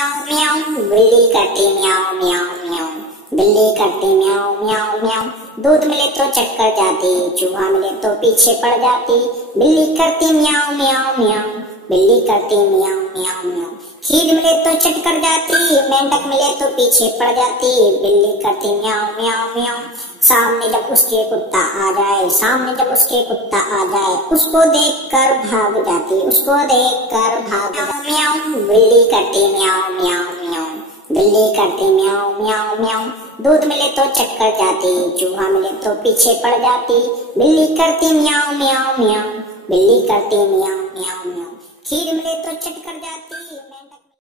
म्याऊ म्याऊ बिल्ली करती म्याऊ म्याऊ म्याऊ। बिल्ली करती म्याऊ म्याऊ म्याऊ। दूध मिले तो चक्कर जाती, चूहा मिले तो पीछे पड़ जाती। बिल्ली करती म्याऊ म्याऊ म्याऊ। बिल्ली करती म्याऊ म्याऊ म्याऊ। खीर मिले तो चटकर जाती, मेंढक मिले तो पीछे पड़ जाती। बिल्ली करती म्याऊ म्याऊ म्याऊ। सामने जब उसके कुत्ता आ जाए, सामने जब उसके कुत्ता आ जाए, उसको देखकर भाग जाती, उसको देखकर भाग जाती। म्याऊ बिल्ली करती म्याऊ म्याऊ म्याऊ। बिल्ली करती म्याऊ म्याऊ म्याऊ। दूध मिले तो चक्कर जाती, चूहा मिले तो पीछे पड़ जाती। बिल्ली करती म्याऊ म्याऊ म्याऊ। बिल्ली करती म्याऊ म्याऊ म्याऊ। खीर मिले तो चटकर जाती।